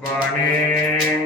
Burning.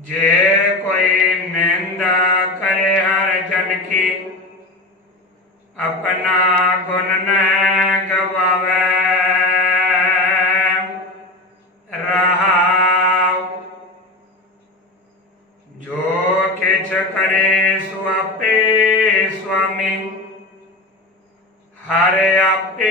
ਜੇ ਕੋਈ ਨਿੰਦਾ ਕਰੇ ਹਰ ਜਨ ਕੀ ਆਪਣਾ ਗੁਣ ਨ ਗਵਾਵੇ ਰਹਾਉ ਜੋ ਕਿਛ ਕਰੇ ਸੋ ਆਪੇ ਸੁਆਮੀ ਹਰ ਆਪੇ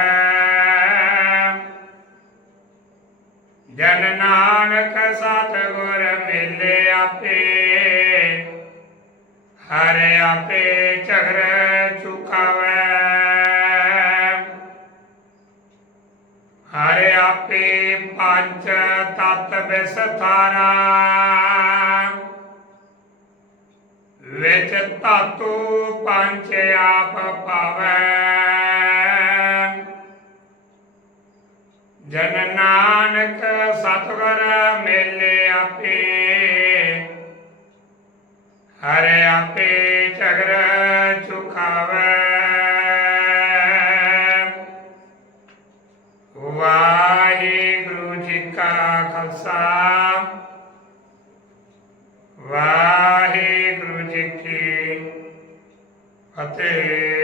ਨਾਨਕ ਸਤ ਮਿਲੇ ਆਪੇ। ਹਰ ਆਪੇ ਝਗਰ ਚੁਕਾਵੈ। ਹਰ ਆਪੇ ਪੰਜ ਤਤ ਵਿਸਥਾਰਾ। ਵਿੱਚ ਧਾਤੂ ਪੰਜ ਆਪ ਪਾਵੈ। ਜਨ ਨਾਨਕ ਸਤਗੁਰ ਮੇਲੇ ਆਪੇ। ਹਰੇ ਆਪੇ ਝਗਰ ਚੁਖਾਵੈ ਵਾਹਿਗੁਰੂ ਜੀ ਕਾ ਖਾਲਸਾ। ਵਾਹਿਗੁਰੂ ਜੀ ਕੀ ਫਤਿਹ।